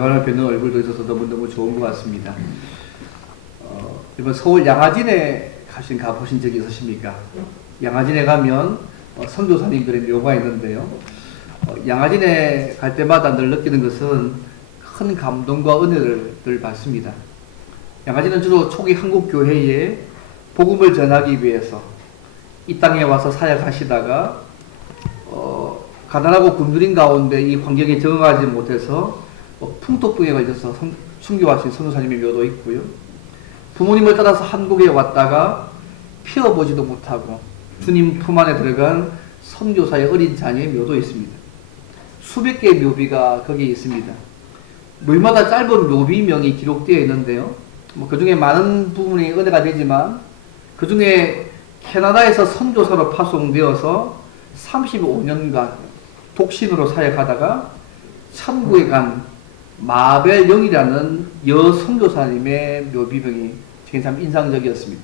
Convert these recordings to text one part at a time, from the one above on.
얼굴 뵙는 얼굴도 있어서 너무너무 좋은 것 같습니다. 이번 서울 양화진에 가보신 적이 있으십니까? 양화진에 가면 선교사님들의 묘가 있는데요. 양화진에 갈 때마다 늘 느끼는 것은 큰 감동과 은혜를 받습니다. 양화진은 주로 초기 한국교회에 복음을 전하기 위해서 이 땅에 와서 사역하시다가 가난하고 굶주린 가운데 이 환경에 적응하지 못해서 풍토병에 걸려서 순교하신 선교사님의 묘도 있고요. 부모님을 따라서 한국에 왔다가 피어보지도 못하고 주님 품 안에 들어간 선교사의 어린 자녀의 묘도 있습니다. 수백 개의 묘비가 거기에 있습니다. 묘마다 짧은 묘비명이 기록되어 있는데요. 그 중에 많은 부분이 은혜가 되지만 그 중에 캐나다에서 선교사로 파송되어서 35년간 독신으로 사역하다가 천국에 간 마벨 영이라는 여선교사님의 묘비명이 참 인상적이었습니다.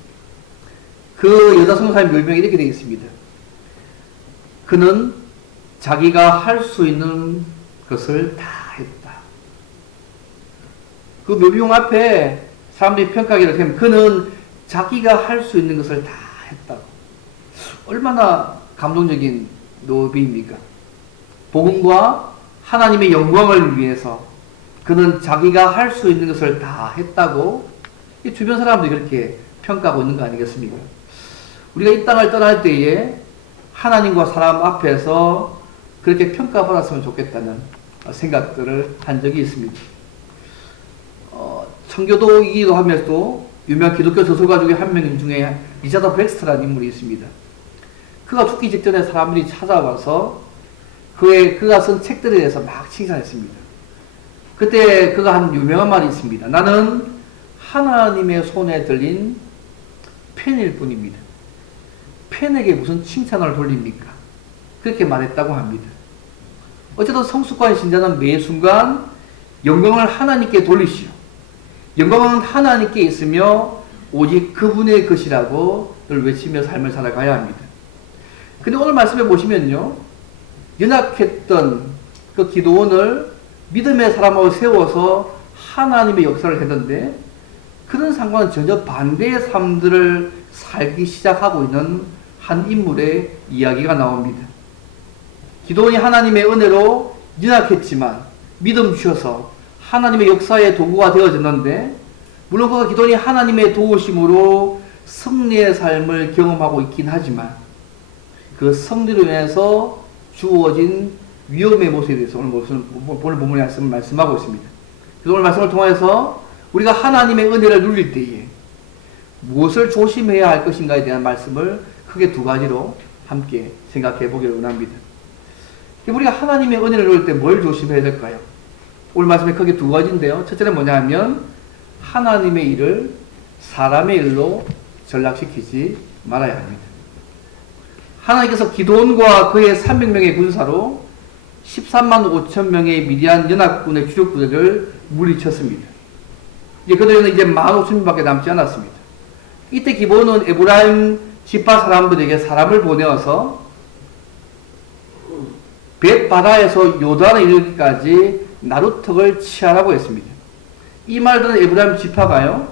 그 여자 선교사님 묘비명이 이렇게 되어 있습니다. 그는 자기가 할 수 있는 것을 다 했다. 그 묘비명 앞에 사람들이 평가하기를 하면 그는 자기가 할 수 있는 것을 다 했다. 얼마나 감동적인 묘비입니까? 복음과 하나님의 영광을 위해서 그는 자기가 할 수 있는 것을 다 했다고 주변 사람들이 그렇게 평가하고 있는 거 아니겠습니까? 우리가 이 땅을 떠날 때에 하나님과 사람 앞에서 그렇게 평가받았으면 좋겠다는 생각들을 한 적이 있습니다. 청교도이기도 하면서도 유명한 기독교 저술가 중에 한 명 중에 리차드 브렉스트라는 인물이 있습니다. 그가 죽기 직전에 사람들이 찾아와서 그가 쓴 책들에 대해서 막 칭찬했습니다. 그때 그가 한 유명한 말이 있습니다. 나는 하나님의 손에 들린 펜일 뿐입니다. 펜에게 무슨 칭찬을 돌립니까? 그렇게 말했다고 합니다. 어쨌든 성숙한 신자는 매 순간 영광을 하나님께 돌리시오. 영광은 하나님께 있으며 오직 그분의 것이라고 늘 외치며 삶을 살아가야 합니다. 근데 오늘 말씀해 보시면요, 연약했던 그 기도원을 믿음의 사람으로 세워서 하나님의 역사를 했는데 그런 상황은 전혀 반대의 삶들을 살기 시작하고 있는 한 인물의 이야기가 나옵니다. 기도원이 하나님의 은혜로 연약했지만 믿음 주셔서 하나님의 역사의 도구가 되어졌는데, 물론 그 기도원이 하나님의 도우심으로 승리의 삶을 경험하고 있긴 하지만 그 승리로 인해서 주어진 위험의 모습에 대해서 오늘 본문의 말씀을 말씀하고 있습니다. 그래서 오늘 말씀을 통해서 우리가 하나님의 은혜를 누릴 때에 무엇을 조심해야 할 것인가에 대한 말씀을 크게 두 가지로 함께 생각해 보기를 원합니다. 우리가 하나님의 은혜를 누릴 때 뭘 조심해야 될까요? 오늘 말씀에 크게 두 가지인데요. 첫째는 뭐냐 하면 하나님의 일을 사람의 일로 전락시키지 말아야 합니다. 하나님께서 기드온과 그의 300명의 군사로 13만 5천 명의 미디안 연합군의 주력 부대를 물리쳤습니다. 그들은 이제 15,000명밖에 남지 않았습니다. 이때 기브온은 에브라임 지파 사람들에게 사람을 보내어서 벳바라에서 요단에 이르기까지 나루턱을 치하라고 했습니다. 이 말 듣는 에브라임 지파가요,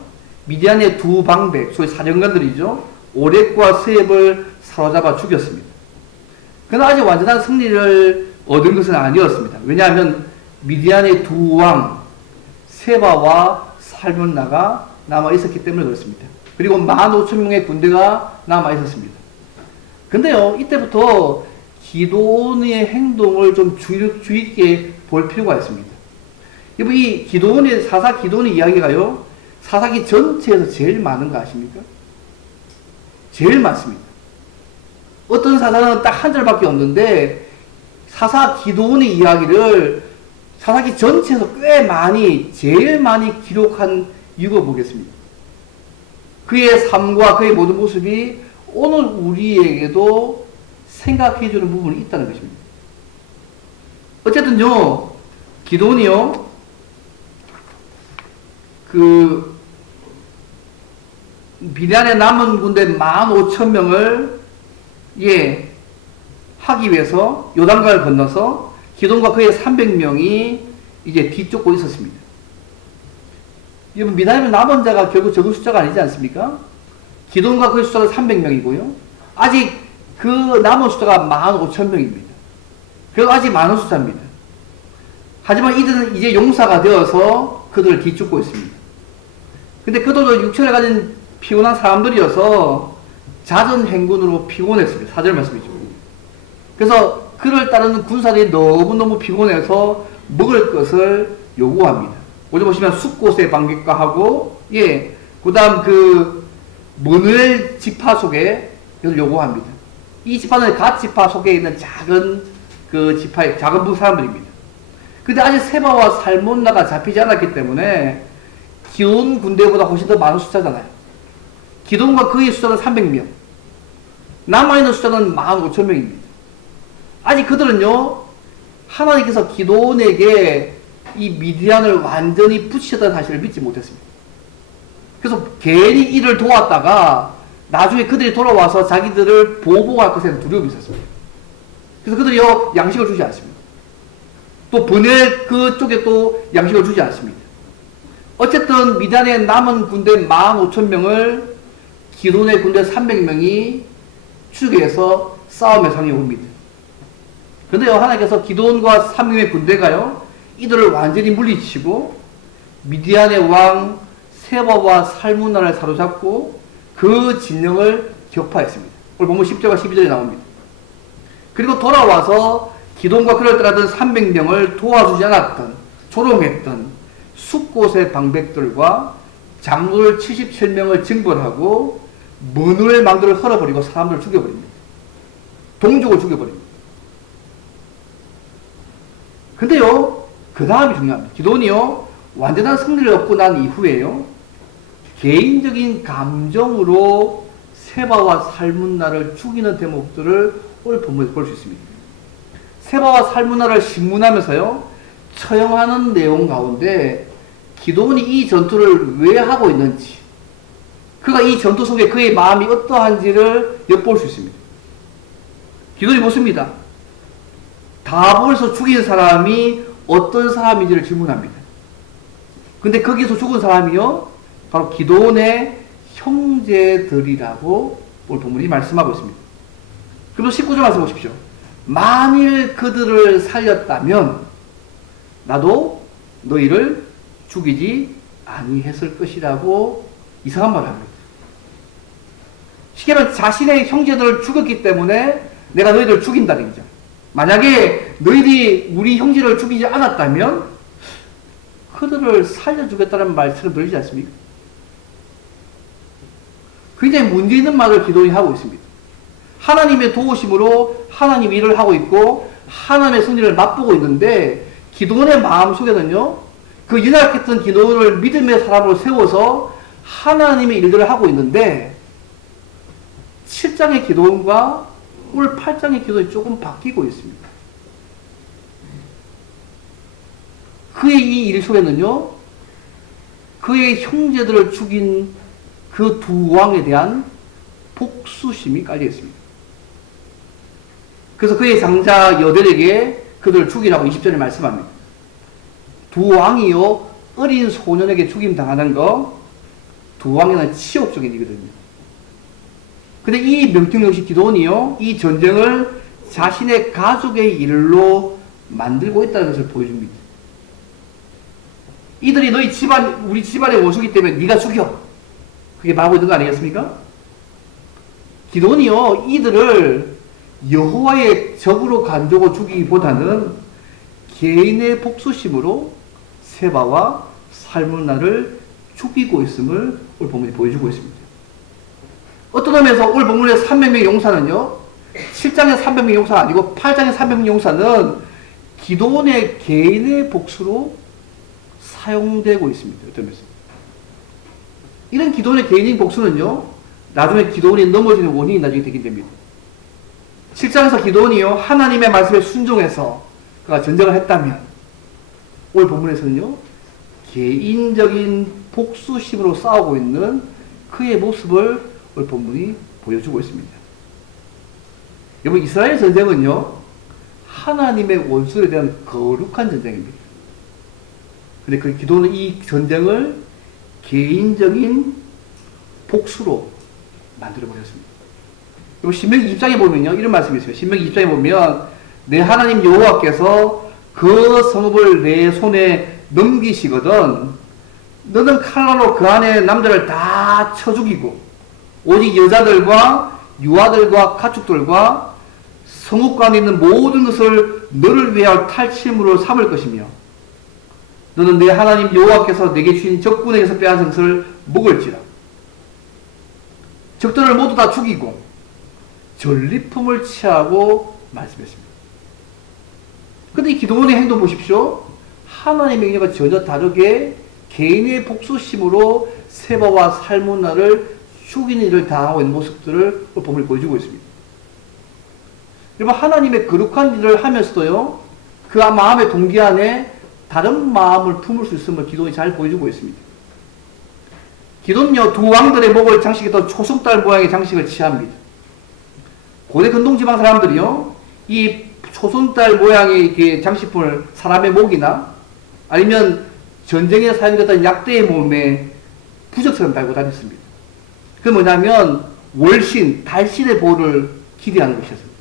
미디안의 두 방백, 소위 사령관들이죠, 오렉과 스앱을 사로잡아 죽였습니다. 그러나 아직 완전한 승리를 얻은 것은 아니었습니다. 왜냐하면 미디안의 두 왕 세바와 살문나가 남아 있었기 때문에 그렇습니다. 그리고 15,000명의 군대가 남아 있었습니다. 근데요, 이때부터 기드온의 행동을 좀 주의 있게 볼 필요가 있습니다. 이 기드온의 사사 기드온의 이야기가요, 사사기 전체에서 제일 많은 거 아십니까? 제일 많습니다. 어떤 사사는 딱 한 절밖에 없는데 사사 기드온의 이야기를 사사기 전체에서 꽤 많이, 제일 많이 기록한 이유가 뭐겠습니까? 그의 삶과 그의 모든 모습이 오늘 우리에게도 생각해주는 부분이 있다는 것입니다. 어쨌든요, 기드온이요, 미디안에 남은 군대 15,000명을 하기 위해서 요단강을 건너서 기드온과 그의 300명이 이제 뒤쫓고 있었습니다. 여러분, 미디안에 남은 자가 결국 적은 숫자가 아니지 않습니까? 기돈과 그의 숫자가 300명이고요. 아직 그 남은 숫자가 15,000명입니다. 그래서 아직 많은 숫자입니다. 하지만 이들은 이제 용사가 되어서 그들을 뒤쫓고 있습니다. 근데 그들도 육체를 가진 피곤한 사람들이어서 잦은 행군으로 피곤했습니다. 4절 말씀이죠. 그래서 그를 따르는 군사들이 너무너무 피곤해서 먹을 것을 요구합니다. 오늘 보시면 숲곳의 방백과 하고, 예, 그 다음 그 문을 지파 속에 이걸 요구합니다. 이 지파는 갓 지파 속에 있는 작은 그 지파의 작은 부 사람들입니다. 근데 아직 세바와 살몬나가 잡히지 않았기 때문에 기돈 군대보다 훨씬 더 많은 숫자잖아요. 기돈과 그의 숫자는 300명. 남아있는 숫자는 15,000명입니다. 아직 그들은요, 하나님께서 기돈에게 이 미디안을 완전히 붙이셨다는 사실을 믿지 못했습니다. 그래서 괜히 이를 도왔다가 나중에 그들이 돌아와서 자기들을 보복할 것에 두려움이 있었습니다. 그래서 그들이요, 양식을 주지 않습니다. 또 보낼 그쪽에 또 양식을 주지 않습니다. 어쨌든 미디안에 남은 군대 15,000명을 기돈의 군대 300명이 추격해서 싸움의 상에 옵니다. 그런데요, 하나님께서 기돈과 300명의 군대가요, 이들을 완전히 물리치고 미디안의 왕 세바와 살문나를 사로잡고 그 진영을 격파했습니다. 오늘 보면 10절과 12절에 나옵니다. 그리고 돌아와서 기돈과 그를 따르던 300명을 도와주지 않았던, 조롱했던 숲곳의 방백들과 장로를 77명을 징벌하고 문을 망들을 헐어버리고 사람들을 죽여버립니다. 동족을 죽여버립니다. 근데요, 그 다음이 중요합니다. 기돈이요, 완전한 승리를 얻고 난 이후에요, 개인적인 감정으로 세바와 살문나를 죽이는 대목들을 오늘 본문에서 볼 수 있습니다. 세바와 살문나를 신문하면서요, 처형하는 내용 가운데 기돈이 이 전투를 왜 하고 있는지, 그가 이 전투 속에 그의 마음이 어떠한지를 엿볼 수 있습니다. 기돈이 묻습니다. 다볼에서 죽인 사람이 어떤 사람인지를 질문합니다. 근데 거기서 죽은 사람이요, 바로 기돈의 형제들이라고 오늘 본문이 말씀하고 있습니다. 그리고 19절 말씀 보십시오. 만일 그들을 살렸다면 나도 너희를 죽이지 아니했을 것이라고 이상한 말을 합니다. 쉽게 말하면 자신의 형제들을 죽였기 때문에 내가 너희들을 죽인다는 얘기죠. 만약에 너희들이 우리 형제를 죽이지 않았다면 그들을 살려주겠다는 말처럼 들리지 않습니까? 굉장히 문제 있는 말을 기돈이 하고 있습니다. 하나님의 도우심으로 하나님 일을 하고 있고 하나님의 승리를 맛보고 있는데 기돈의 마음속에는요, 그 연약했던 기돈을 믿음의 사람으로 세워서 하나님의 일들을 하고 있는데 7장의 기돈과 오늘 8장의 기돈이 조금 바뀌고 있습니다. 그의 이 일 속에는요, 그의 형제들을 죽인 그 두 왕에 대한 복수심이 깔려 있습니다. 그래서 그의 장자 여델에게 그들을 죽이라고 20절에 말씀합니다. 두 왕이요, 어린 소년에게 죽임 당하는 거, 두 왕에는 치욕적인 일이거든요. 근데 이 명령식 기돈이요, 이 전쟁을 자신의 가족의 일로 만들고 있다는 것을 보여줍니다. 이들이 너희 집안, 우리 집안의 원수기 때문에 네가 죽여. 그게 말하고 있는 거 아니겠습니까? 기돈이요, 이들을 여호와의 적으로 간주고 죽이기보다는 개인의 복수심으로 세바와 살문나를 죽이고 있음을 오늘 본문이 보여주고 있습니다. 어떤 의미에서 오늘 본문의 300명 용사는요, 7장의 300명 용사가 아니고 8장의 300명 용사는 기돈의 개인의 복수로 사용되고 있습니다. 어떤 면에서. 이런 기돈의 개인적인 복수는요, 나중에 기돈이 넘어지는 원인이 나중에 되게 됩니다. 7장에서 기돈이요, 하나님의 말씀에 순종해서 그가 전쟁을 했다면, 오늘 본문에서는요, 개인적인 복수심으로 싸우고 있는 그의 모습을 오늘 본문이 보여주고 있습니다. 여러분, 이스라엘 전쟁은요, 하나님의 원수에 대한 거룩한 전쟁입니다. 근데 그 기도는 이 전쟁을 개인적인 복수로 만들어버렸습니다. 신명기 2장에 보면요, 이런 말씀이 있어요. 신명기 2장에 보면, 내 하나님 여호와께서 그 성읍을 내 손에 넘기시거든, 너는 칼날로 그 안에 남자를 다 쳐 죽이고, 오직 여자들과 유아들과 가축들과 성읍 안에 있는 모든 것을 너를 위하여 탈취물로 삼을 것이며, 너는 내 하나님 여호와께서 내게 주신 적군에게서 빼앗은 것을 먹을지라. 적들을 모두 다 죽이고 전리품을 취하고 말씀했습니다. 근데 이 기도원의 행동 보십시오. 하나님의 명령과 전혀 다르게 개인의 복수심으로 세바와 살문나를 죽이는 일을 다하고 있는 모습들을 본문이 보여주고 있습니다. 여러분, 하나님의 거룩한 일을 하면서도요, 그 마음의 동기 안에 다른 마음을 품을 수 있음을 기도원이 잘 보여주고 있습니다. 기도는요, 두 왕들의 목을 장식했던 초승달 모양의 장식을 취합니다. 고대 근동지방 사람들이요, 이 초승달 모양의 이렇게 장식품을 사람의 목이나 아니면 전쟁에 사용됐던 약대의 몸에 부적처럼 달고 다녔습니다. 그게 뭐냐면 월신, 달신의 보호를 기대하는 것이었습니다.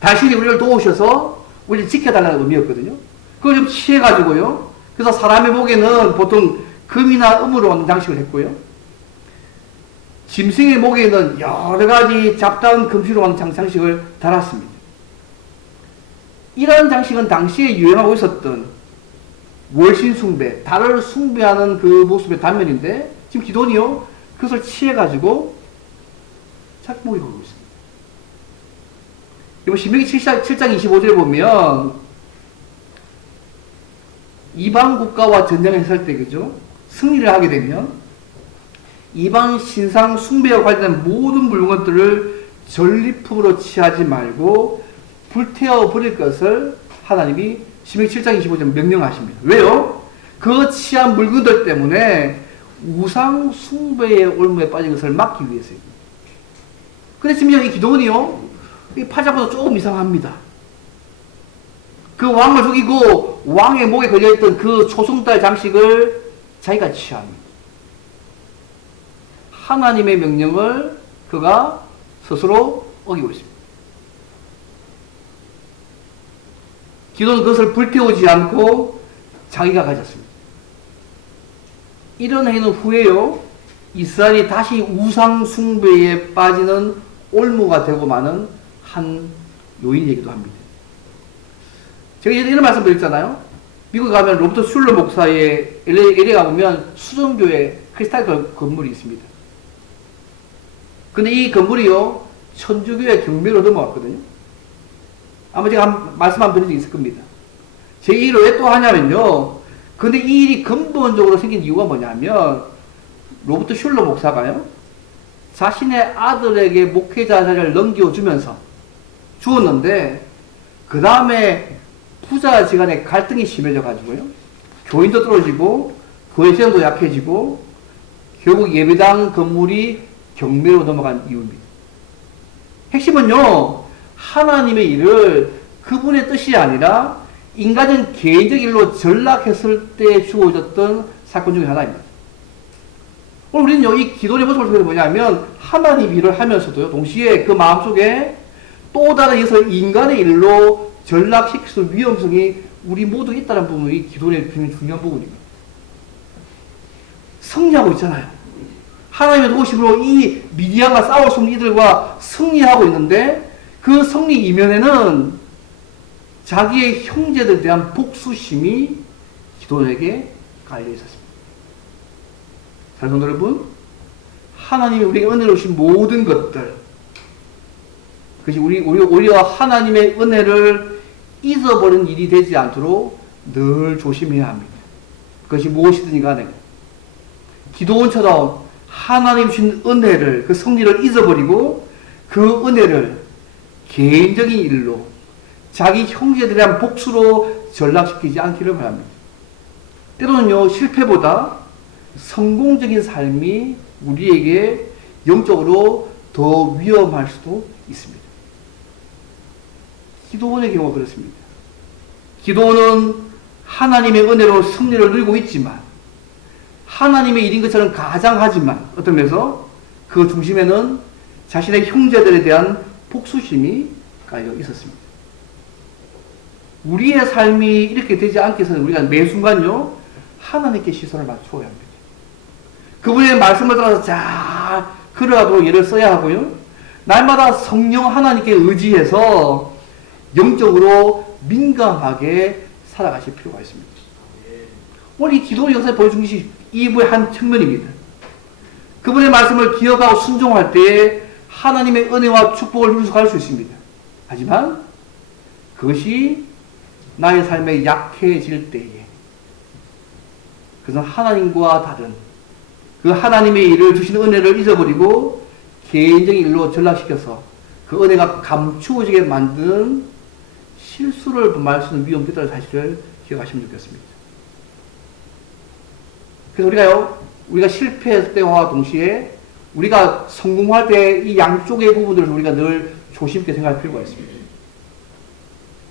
달신이 우리를 도우셔서 우리를 지켜달라는 의미였거든요. 그걸 좀 취해가지고요, 그래서 사람의 목에는 보통 금이나 음으로 만든 장식을 했고요, 짐승의 목에는 여러 가지 잡다한 금시로 만든 장식을 달았습니다. 이러한 장식은 당시에 유행하고 있었던 월신 숭배, 달을 숭배하는 그 모습의 단면인데, 지금 기돈이요, 그것을 취해가지고 자기 목에 걸고 있습니다. 이번 신명기 7장 25절에 보면, 이방 국가와 전쟁을 했을 때, 그죠? 승리를 하게 되면, 이방 신상 숭배와 관련된 모든 물건들을 전리품으로 취하지 말고 불태워 버릴 것을 하나님이 신명기 7장 25절 명령하십니다. 왜요? 그 취한 물건들 때문에 우상 숭배의 올무에 빠진 것을 막기 위해서입니다. 근데 지금 이 기도원이요, 이 파자보다 조금 이상합니다. 그 왕을 죽이고 왕의 목에 걸려있던 그 초승달 장식을 자기가 취합니다. 하나님의 명령을 그가 스스로 어기고 있습니다. 기도는 그것을 불태우지 않고 자기가 가졌습니다. 이런 행위는 후에요, 이스라엘이 다시 우상 숭배에 빠지는 올무가 되고 마는 한 요인이기도 합니다. 제가 예전에 이런 말씀 드렸잖아요. 미국 가면 로버트 슐러 목사의 LA 가보면 수정교회 크리스탈 건물이 있습니다. 근데 이 건물이요, 천주교회 경매로 넘어갔거든요. 아마 제가 말씀 한번 드린 적이 있을 겁니다. 제 일을 왜 또 하냐면요, 근데 이 일이 근본적으로 생긴 이유가 뭐냐면, 로버트 슐러 목사가요, 자신의 아들에게 목회자 자리를 넘겨주면서 주었는데, 그 다음에 부자지간에 갈등이 심해져 가지고요, 교인도 떨어지고 교회 재정도 약해지고 결국 예배당 건물이 경매로 넘어간 이유입니다. 핵심은요, 하나님의 일을 그분의 뜻이 아니라 인간은 개인적 일로 전락했을 때 주어졌던 사건 중에 하나입니다. 오늘 우리는요, 이 기도의 모습을 통해서 뭐냐면, 하나님 일을 하면서도요, 동시에 그 마음속에 또 다른 이것을 인간의 일로 전락시킬 수 있는 위험성이 우리 모두 있다는 부분이 기도의 중요한 부분입니다. 승리하고 있잖아요. 하나님의 도우심으로 이 미디안과 싸울 수 있는 이들과 승리하고 있는데, 그 승리 이면에는 자기의 형제들에 대한 복수심이 기도에게 깔려 있었습니다. 사랑하는 여러분, 하나님이 우리에게 은혜를 주신 모든 것들, 그것이 오히려 하나님의 은혜를 잊어버리는 일이 되지 않도록 늘 조심해야 합니다. 그것이 무엇이든지 간에 기도원처럼 하나님 주신 은혜를, 그 성리를 잊어버리고 그 은혜를 개인적인 일로 자기 형제들에 대한 복수로 전락시키지 않기를 바랍니다. 때로는요, 실패보다 성공적인 삶이 우리에게 영적으로 더 위험할 수도 있습니다. 기도원의 경우가 그렇습니다. 기도원은 하나님의 은혜로 승리를 누리고 있지만 하나님의 일인 것처럼 가장하지만 어떤 면에서 그 중심에는 자신의 형제들에 대한 복수심이 깔려 있었습니다. 우리의 삶이 이렇게 되지 않게 해서는 우리가 매 순간요 하나님께 시선을 맞추어야 합니다. 그분의 말씀을 따라서 잘 걸어가도록 예를 써야 하고요. 날마다 성령 하나님께 의지해서 영적으로 민감하게 살아가실 필요가 있습니다. 오늘 이 기도 역사에 보여준 것이 이부의 한 측면입니다. 그분의 말씀을 기억하고 순종할 때에 하나님의 은혜와 축복을 누려갈 수 있습니다. 하지만 그것이 나의 삶에 약해질 때에 그것은 하나님과 다른 그 하나님의 일을 주신 은혜를 잊어버리고 개인적인 일로 전락시켜서 그 은혜가 감추어지게 만드는 실수를 범할 수 있는 위험이 있다는 사실을 기억하시면 좋겠습니다. 그래서 우리가 실패했을 때와 동시에 우리가 성공할 때 이 양쪽의 부분들을 우리가 늘 조심있게 생각할 필요가 있습니다.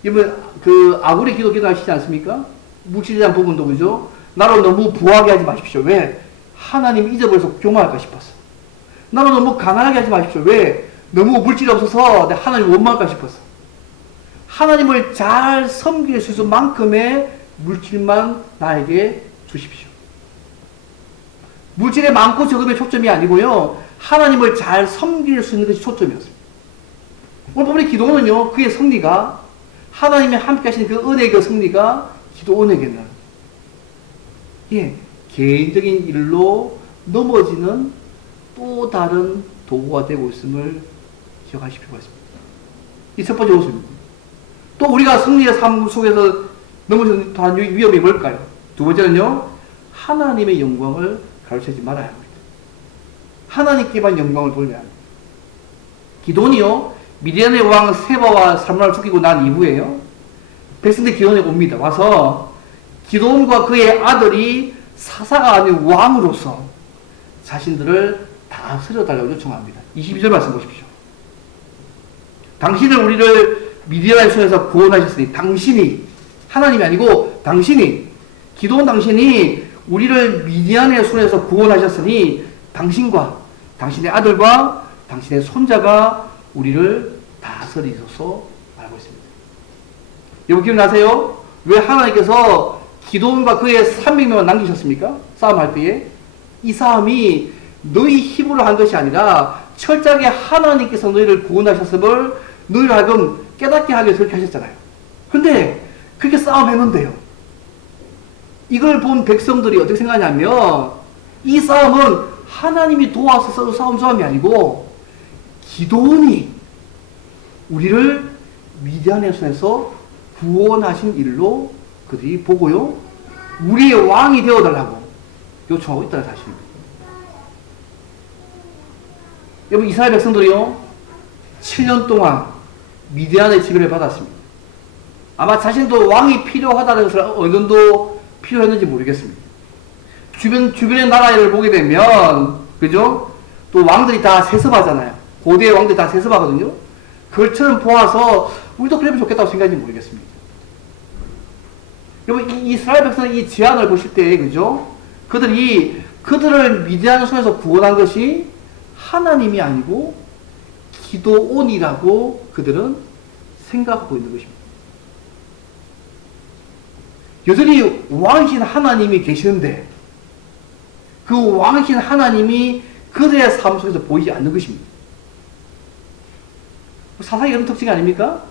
여러분, 아구리 기도하시지 않습니까? 물질에 대한 부분도 그죠? 나를 너무 부하게 하지 마십시오. 왜? 하나님 잊어버려서 교만할까 싶었어. 나를 너무 가난하게 하지 마십시오. 왜? 너무 물질이 없어서 내가 하나님 원망할까 싶었어. 하나님을 잘 섬길 수 있을 만큼의 물질만 나에게 주십시오. 물질의 많고 적음의 초점이 아니고요. 하나님을 잘 섬길 수 있는 것이 초점이었습니다. 오늘 본문의 기도는요. 그의 승리가 하나님이 함께 하시는 그 은혜의 그 승리가 기도 은혜겠나. 개인적인 일로 넘어지는 또 다른 도구가 되고 있음을 기억하실 필요가 있습니다. 이 첫 번째 모습입니다. 또 우리가 승리의 삶 속에서 넘어지는 다른 위험이 뭘까요? 두 번째는요. 하나님의 영광을 가로채지 말아야 합니다. 하나님께만 영광을 돌려야 합니다. 기돈이요. 미디안의 왕 세바와 살문을 죽이고 난 이후에요. 백성들이 기돈에 옵니다. 와서 기돈과 그의 아들이 사사가 아닌 왕으로서 자신들을 다스려달라고 요청합니다. 22절 말씀 보십시오. 당신은 우리를 미디안의 손에서 구원하셨으니 당신이 하나님이 아니고 당신이 기도원 당신이 우리를 미디안의 손에서 구원하셨으니 당신과 당신의 아들과 당신의 손자가 우리를 다스리소서 말하고 있습니다. 여러분 기억나세요? 왜 하나님께서 기도원과 그의 300명을 남기셨습니까? 싸움할 때에 이 싸움이 너희 힘으로 한 것이 아니라 철저하게 하나님께서 너희를 구원하셨음을 너희를 하여금 깨닫게 하기 위해서 그렇게 하셨잖아요. 근데 그렇게 싸움했는데요. 이걸 본 백성들이 어떻게 생각하냐면 이 싸움은 하나님이 도와서 싸움이 아니고 기도원이 우리를 미디안의 손에서 구원하신 일로 그들이 보고요. 우리의 왕이 되어달라고 요청하고 있다는 사실입니다. 여러분 이스라엘 백성들이요. 7년 동안 미디안의 지배를 받았습니다. 아마 자신도 왕이 필요하다는 것을 어느 정도 필요했는지 모르겠습니다. 주변의 나라를 보게 되면, 그죠? 또 왕들이 다 세습하잖아요. 고대의 왕들이 다 세습하거든요. 그것처럼 보아서, 우리도 그러면 좋겠다고 생각하는지 모르겠습니다. 여러분, 이스라엘 백성의 이 제안을 보실 때, 그죠? 그들을 미디안 손에서 구원한 것이 하나님이 아니고 기도온이라고 그들은 생각하고 있는 것입니다. 여전히 왕이신 하나님이 계시는데 그 왕이신 하나님이 그들의 삶 속에서 보이지 않는 것입니다. 사사기 그런 특징이 아닙니까?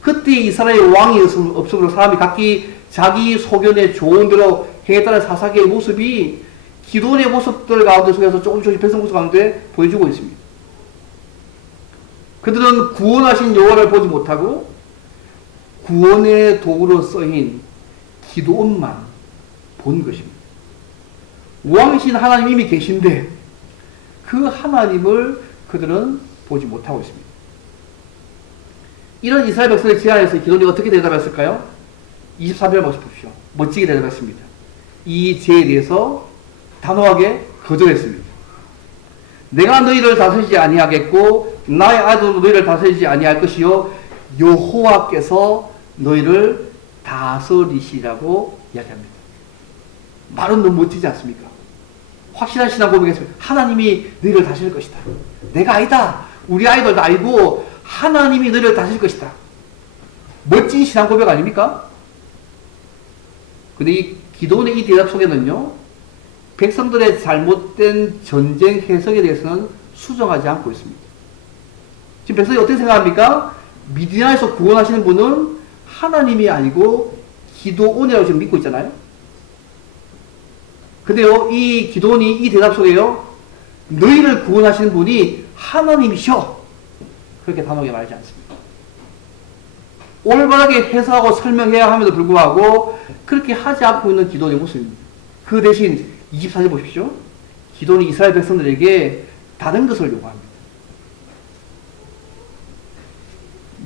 그때 이스라엘 왕이 없으므로 사람이 각기 자기 소견에 좋은 대로 행했다는 사사기의 모습이 기도원의 모습들 가운데 속에서 조금씩 백성 모습 가운데 보여주고 있습니다. 그들은 구원하신 여호와를 보지 못하고 구원의 도구로 쓰인 기도원만 본 것입니다. 왕이신 하나님이 이미 계신데 그 하나님을 그들은 보지 못하고 있습니다. 이런 이스라엘 백성의 제안에서 기도원이 어떻게 대답했을까요? 23절 보십시오. 멋지게 대답했습니다. 이 죄에 대해서 단호하게 거절했습니다. 내가 너희를 다스리지 아니하겠고 나의 아들도 너희를 다스리지 아니할 것이요 여호와께서 너희를 다스리시라고 이야기합니다. 말은 너무 멋지지 않습니까? 확실한 신앙 고백했습니다. 하나님이 너희를 다스릴 것이다. 내가 아니다. 우리 아이들도 아니고 하나님이 너희를 다스릴 것이다. 멋진 신앙 고백 아닙니까? 근데 이 기도원의 이 대답 속에는요, 백성들의 잘못된 전쟁 해석에 대해서는 수정하지 않고 있습니다. 지금 백성이 어떻게 생각합니까? 미디안에서 구원하시는 분은 하나님이 아니고 기도원이라고 지금 믿고 있잖아요. 근데요, 이 기도원이 이 대답 속에요, 너희를 구원하시는 분이 하나님이셔. 그렇게 단호하게 말하지 않습니다. 올바르게 해석하고 설명해야 함에도 불구하고 그렇게 하지 않고 있는 기도원의 모습입니다. 그 대신 24절 보십시오. 기도원이 이스라엘 백성들에게 다른 것을 요구합니다.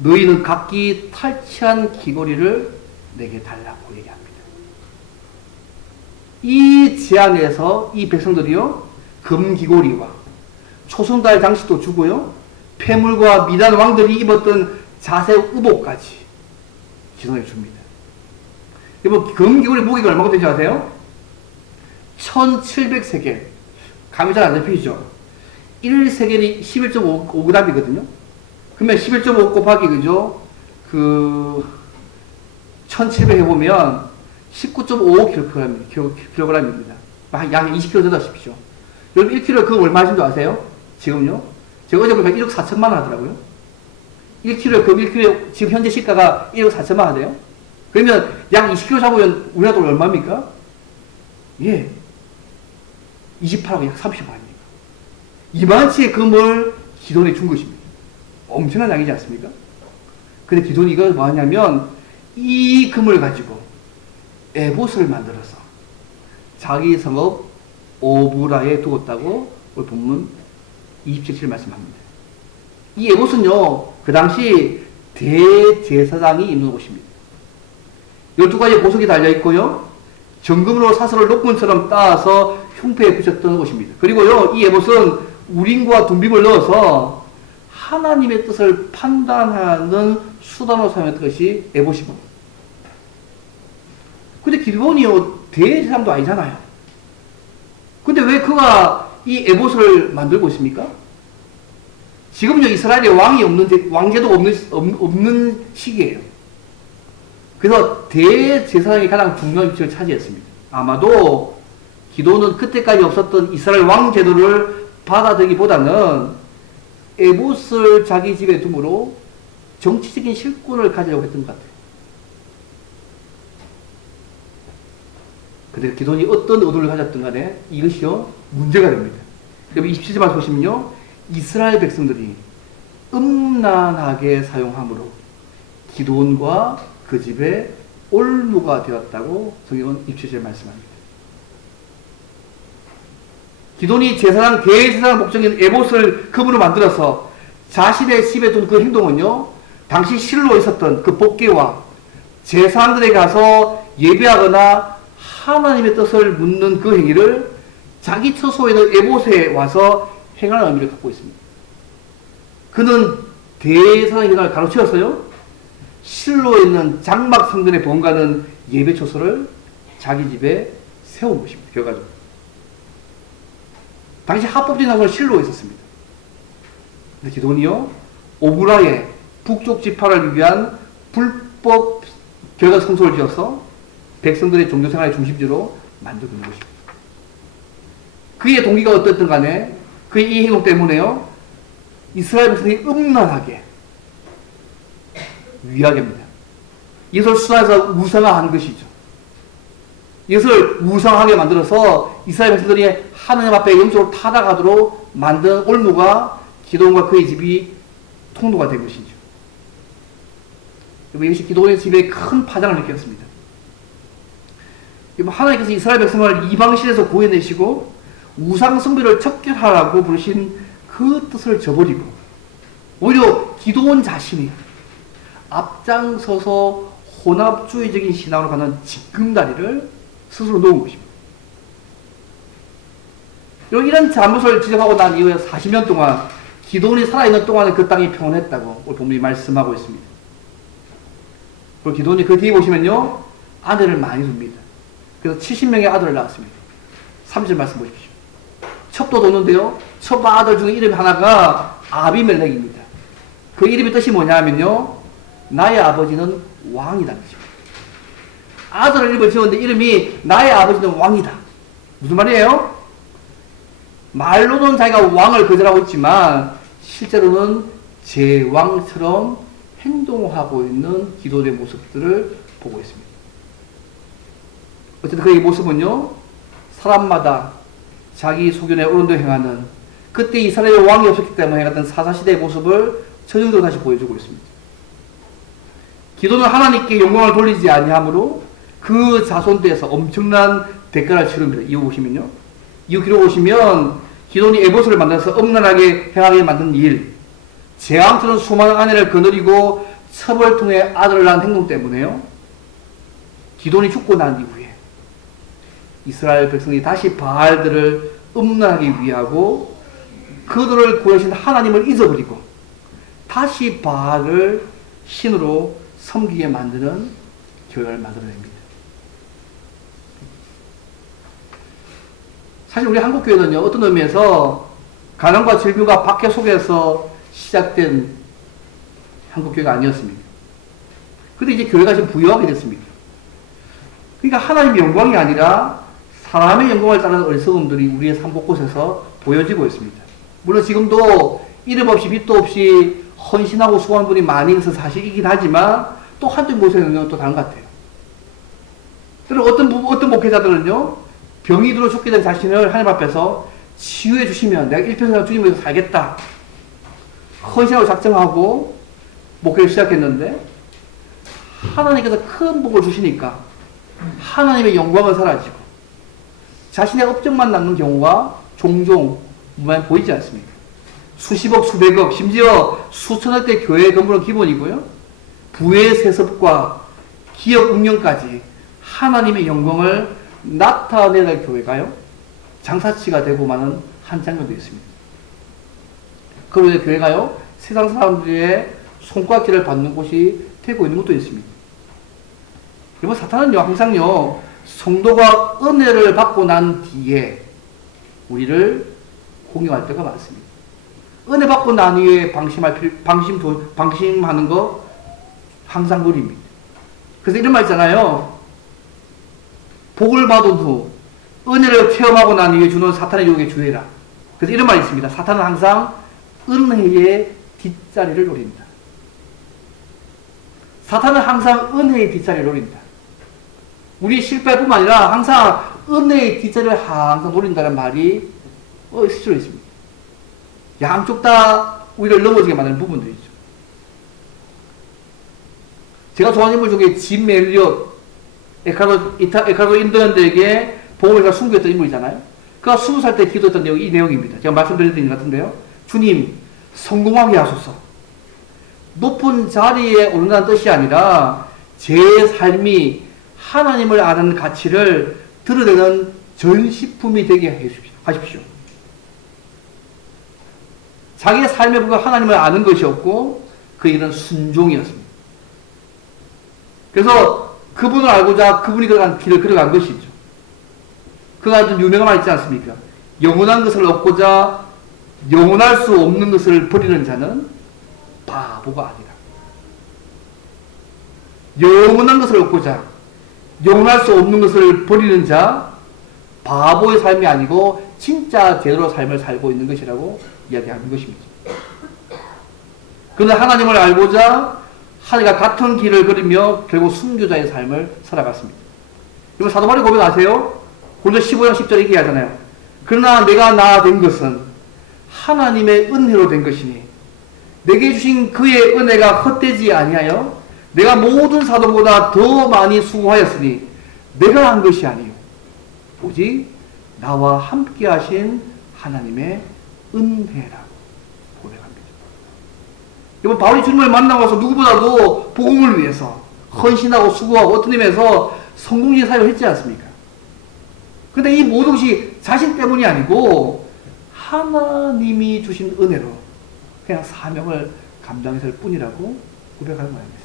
너희는 각기 탈취한 귀걸이를 내게 달라고 얘기합니다. 이 제안에서 이 백성들이요, 금귀걸이와 초승달 장식도 주고요, 폐물과 미단 왕들이 입었던 자색 의복까지 기도해 줍니다. 여러분, 금귀걸이 무게가 얼마나 되는지 아세요? 1700세겔. 감이 잘 안 잡히죠? 1세겔이 11.5g이거든요. 그러면 11.5 곱하기, 그죠? 1700 해보면 19.5kg입니다. 약 20kg 되다 싶죠. 여러분, 1kg 그거 얼마 하신 줄 아세요? 지금요? 제가 어제 보니까 1억 4천만 원 하더라고요. 1kg, 그럼 1kg, 지금 현재 시가가 1억 4천만 원 하대요? 그러면 약 20kg 잡으면 우리나라 돈 얼마입니까? 예. 28하고 약 30만 원입니다. 이만치의 금을 기도원에 준 것입니다. 엄청난 양이지 않습니까? 근데 기도원이 이거 뭐 하냐면, 이 금을 가지고 에봇을 만들어서 자기 성읍 오브라에 두었다고 오늘 본문 27절 말씀합니다. 이 에봇은요, 그 당시 대제사장이 입는 옷입니다. 12가지 보석이 달려있고요, 정금으로 사슬을 녹분처럼 따서 흉패에 붙였던 옷입니다. 그리고요, 이 에봇은 우림과 둔빔을 넣어서 하나님의 뜻을 판단하는 수단으로 사용했던 것이 에봇입니다. 근데 기드온이요, 대제사장도 아니잖아요. 근데 왜 그가 이 에봇을 만들고 있습니까? 지금요, 이스라엘에 왕이 없는, 왕제도가 없는 시기예요. 그래서 대제사장이 가장 중요한 위치를 차지했습니다. 아마도 기도는 그때까지 없었던 이스라엘 왕제도를 받아들이기보다는 에봇을 자기 집에 둠으로 정치적인 실권을 가지려고 했던 것 같아요. 근데 기도니 어떤 의도를 가졌든 간에 이것이요, 문제가 됩니다. 여러분 27절만 보시면요, 이스라엘 백성들이 음란하게 사용함으로 기도원과 그 집에 올무가 되었다고 성경은 27절에 말씀합니다. 기도니 제사장, 대제사장 목적인 에봇을 금으로 만들어서 자신의 집에 둔 그 행동은요, 당시 실로 있었던 그 법궤와 제사장들에게 가서 예배하거나 하나님의 뜻을 묻는 그 행위를 자기 처소에 있는 에봇에 와서 행하는 의미를 갖고 있습니다. 그는 대제사장의 일을 가로채어서요, 실로에 있는 장막 성전에 번가는 예배 처소를 자기 집에 세운 것입니다. 결과적으로. 당시 합법적인 장소는 실로에 있었습니다. 근데 기도니요, 오브라의 북쪽 지파를 위한 불법 결과 성소를 지어서 백성들의 종교생활의 중심지로 만들고 있는 것입니다. 그의 동기가 어떻든 간에 그의 이 행동 때문에요, 이스라엘 백성이 음란하게 위하게입니다. 이것을 수단에서 우상화하는 것이죠. 이것을 우상하게 만들어서 이스라엘 백성들이 하나님 앞에 영적으로 타락하도록 만든 올무가 기도원과 그의 집이 통로가 된 것이죠. 이것이 기도원의 집에 큰 파장을 일으켰습니다. 하나님께서 이스라엘 백성을 이방신에서 구해내시고 우상 숭배를 척결하라고 부르신 그 뜻을 저버리고 오히려 기도원 자신이 앞장서서 혼합주의적인 신앙으로 가는 짚금다리를 스스로 놓은 것입니다. 이런 잘못을 지적하고 난 이후에 40년 동안 기도원이 살아있는 동안에 그 땅이 평온했다고 오늘 본문이 말씀하고 있습니다. 그리고 기도원이 그 뒤에 보시면요, 아들을 많이 둡니다. 그래서 70명의 아들을 낳았습니다. 3절 말씀 보십시오. 첩도 뒀는데요, 첩 아들 중에 이름 하나가 아비멜렉입니다. 그 이름의 뜻이 뭐냐면요, 나의 아버지는 왕이라는 뜻입니다. 아들을 이름을 지었는데 이름이 나의 아버지는 왕이다. 무슨 말이에요? 말로는 자기가 왕을 거절하고 있지만 실제로는 제왕처럼 행동하고 있는 기도의 모습들을 보고 있습니다. 어쨌든 그의 모습은요, 사람마다 자기 소견에 옳은 대로 행하는, 그때 이스라엘 왕이 없었기 때문에 행했던 사사시대의 모습을 전형적으로 다시 보여주고 있습니다. 기도는 하나님께 영광을 돌리지 아니하므로 그 자손들에서 엄청난 대가를 치릅니다. 이후 보시면요, 이후 기록 보시면 기도니 에봇을 만들어서 음란하게 행하게 만든 일, 제왕처럼 수많은 아내를 거느리고 첩을 통해 아들을 낳은 행동 때문에요, 기도니 죽고 난 이후에 이스라엘 백성이 다시 바알들을 음란하게 위하고 그들을 구하신 하나님을 잊어버리고 다시 바알을 신으로 섬기게 만드는 교회를 만들어냅니다. 사실 우리 한국교회는요, 어떤 의미에서 가난과 질병과 박해 속에서 시작된 한국교회가 아니었습니다. 그런데 이제 교회가 지금 부유하게 됐습니다. 그러니까 하나님의 영광이 아니라 사람의 영광을 따르는 어리석음들이 우리의 삶 곳곳에서 보여지고 있습니다. 물론 지금도 이름 없이 빛도 없이 헌신하고 수고한 분이 많이 있어서 사실이긴 하지만 또 한쪽 곳에는 또 다른 것 같아요. 어떤 목회자들은요, 병이 들어 죽게 된 자신을 하나님 앞에서 치유해 주시면 내가 일평생 주님을 위해서 살겠다, 헌신하고 작정하고 목회를 시작했는데 하나님께서 큰 복을 주시니까 하나님의 영광은 사라지고 자신의 업적만 남는 경우가 종종 보이지 않습니까? 수십억, 수백억, 심지어 수천억대 교회 건물은 기본이고요, 부의 세습과 기업 운영까지 하나님의 영광을 나타내는 교회가요, 장사치가 되고 마는 한 장면도 있습니다. 그런데 교회가요, 세상 사람들의 손가락질을 받는 곳이 되고 있는 것도 있습니다. 여러분, 사탄은요, 항상요, 성도가 은혜를 받고 난 뒤에 우리를 공격할 때가 많습니다. 은혜 받고 난 후에 방심하는 거 항상 무리입니다. 그래서 이런 말 있잖아요. 복을 받은 후 은혜를 체험하고 난 후에 주는 사탄의 유혹에 주의해라. 그래서 이런 말이 있습니다. 사탄은 항상 은혜의 뒷자리를 노립니다. 사탄은 항상 은혜의 뒷자리를 노립니다. 우리의 실패뿐만 아니라 항상 은혜의 뒷자리를 항상 노린다는 말이 실제로 있습니다. 양쪽 다 우리를 넘어지게 만드는 부분들이죠. 제가 좋아하는 인물 중에 짐 멜리엇, 에카도 인도인들에게 복음을 순교했던 인물이잖아요. 그가 20살 때 기도했던 내용이 이 내용입니다. 제가 말씀드렸던 것 같은데요. 주님, 성공하게 하소서. 높은 자리에 오른다는 뜻이 아니라 제 삶이 하나님을 아는 가치를 드러내는 전시품이 되게 하십시오. 자기의 삶의 부가 하나님을 아는 것이었고 그 일은 순종이었습니다. 그래서 그분을 알고자 그분이 걸어간 길을 걸어간 것이죠. 그가 좀 유명한 말 있지 않습니까? 영원한 것을 얻고자 영원할 수 없는 것을 버리는 자는 바보가 아니라. 영원한 것을 얻고자 영원할 수 없는 것을 버리는 자, 바보의 삶이 아니고 진짜 제대로 삶을 살고 있는 것이라고 이야기하는 것입니다. 그러나 하나님을 알고자 하나님과 같은 길을 걸으며 결국 순교자의 삶을 살아갔습니다. 이거 사도 바울이 고백하세요. 고린도서 15장 10절에 이렇게 하잖아요. 그러나 내가 나 된 것은 하나님의 은혜로 된 것이니 내게 주신 그의 은혜가 헛되지 아니하여 내가 모든 사도보다 더 많이 수고하였으니 내가 한 것이 아니요 오직 나와 함께 하신 하나님의 은혜라고 고백합니다. 이번 바울이 주님을 만나고 와서 누구보다도 복음을 위해서 헌신하고 수고하고 어떤 의미에서 성공적인 사역을 했지 않습니까? 근데 이 모든 것이 자신 때문이 아니고 하나님이 주신 은혜로 그냥 사명을 감당했을 뿐이라고 고백하는 말입니다.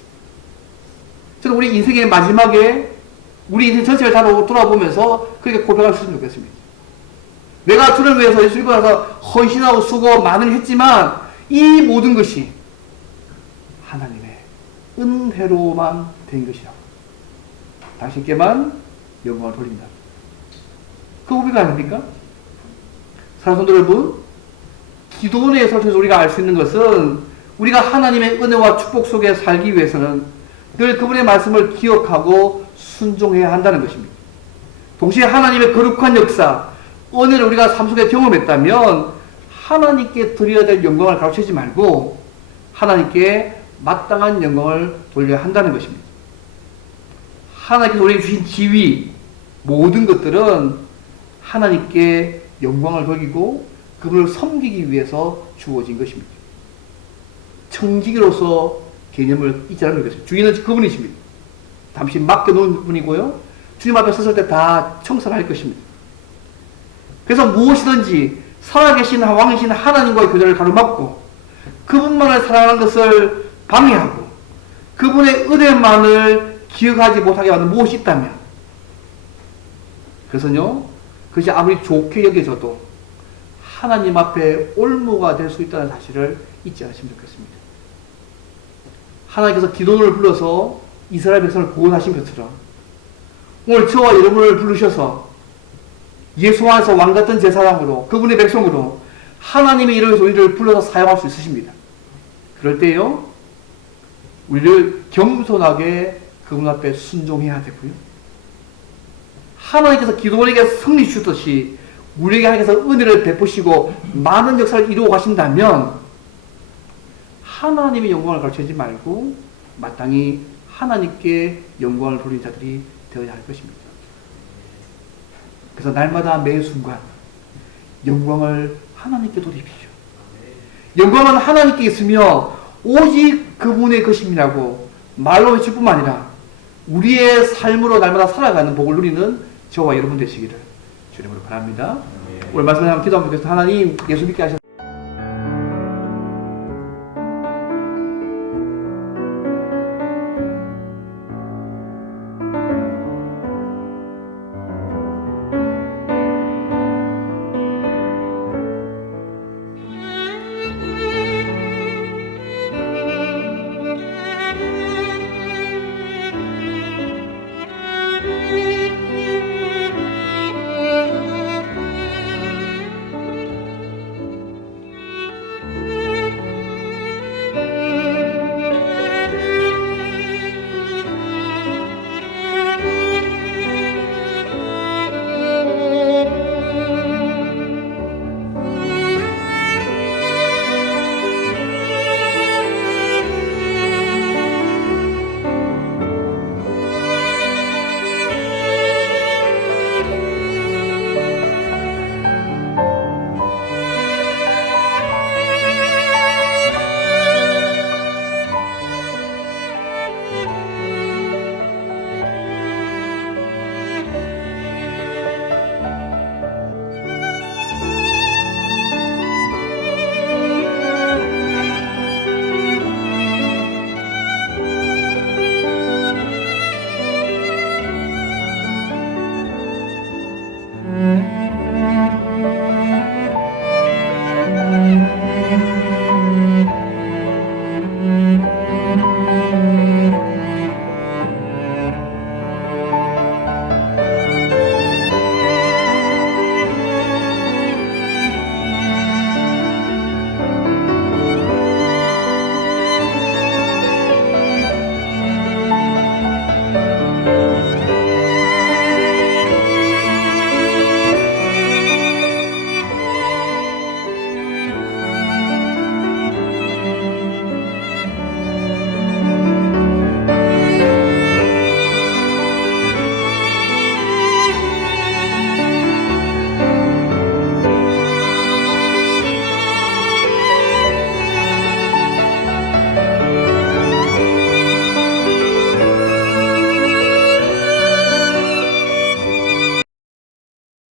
저는 우리 인생의 마지막에 우리 인생 전체를 다 돌아보면서 그렇게 고백할 수 있으면 좋겠습니다. 내가 주를 위해서 예수 믿고 나서 헌신하고 수고 많은 했지만 이 모든 것이 하나님의 은혜로만 된 것이라고. 당신께만 영광을 돌린다. 그 고백 아닙니까? 사랑하는 성도 여러분, 기도원의 예서를 통해서 우리가 알 수 있는 것은 우리가 하나님의 은혜와 축복 속에 살기 위해서는 늘 그분의 말씀을 기억하고 순종해야 한다는 것입니다. 동시에 하나님의 거룩한 역사, 은혜를 우리가 삶 속에 경험했다면 하나님께 드려야 될 영광을 가로채지 말고 하나님께 마땅한 영광을 돌려야 한다는 것입니다. 하나님께서 우리에게 주신 지위, 모든 것들은 하나님께 영광을 돌리고 그분을 섬기기 위해서 주어진 것입니다. 청지기로서 개념을 잊지 않으면 되겠습니다. 주인은 그분이십니다. 잠시 맡겨놓은 분이고요. 주님 앞에 섰을 때 다 청산할 것입니다. 그래서 무엇이든지 살아계신 왕이신 하나님과의 교제를 가로막고 그분만을 사랑하는 것을 방해하고 그분의 은혜만을 기억하지 못하게 만든 무엇이 있다면 그래서요, 그것이 아무리 좋게 여겨져도 하나님 앞에 올무가 될 수 있다는 사실을 잊지 않으시면 좋겠습니다. 하나님께서 기도를 불러서 이스라엘 백성을 구원하신 것처럼 오늘 저와 여러분을 부르셔서 예수 안에서 왕같은 제사장으로 그분의 백성으로 하나님의 이름의 우리를 불러서 사용할 수 있으십니다. 그럴 때요, 우리를 겸손하게 그분 앞에 순종해야 되고요. 하나님께서 기도원에게 승리 주듯이 우리에게 하나님께서 은혜를 베푸시고 많은 역사를 이루어 가신다면 하나님의 영광을 가르치지 말고 마땅히 하나님께 영광을 돌린 자들이 되어야 할 것입니다. 그래서 날마다 매 순간 영광을 하나님께 돌리십시오. 영광은 하나님께 있으며 오직 그분의 것임이라고 말로 외칠 뿐만 아니라 우리의 삶으로 날마다 살아가는 복을 누리는 저와 여러분 되시기를 주님으로 바랍니다. 오늘 말씀을 한번 기도하면 좋겠습니다. 하나님, 예수 믿게 하셔서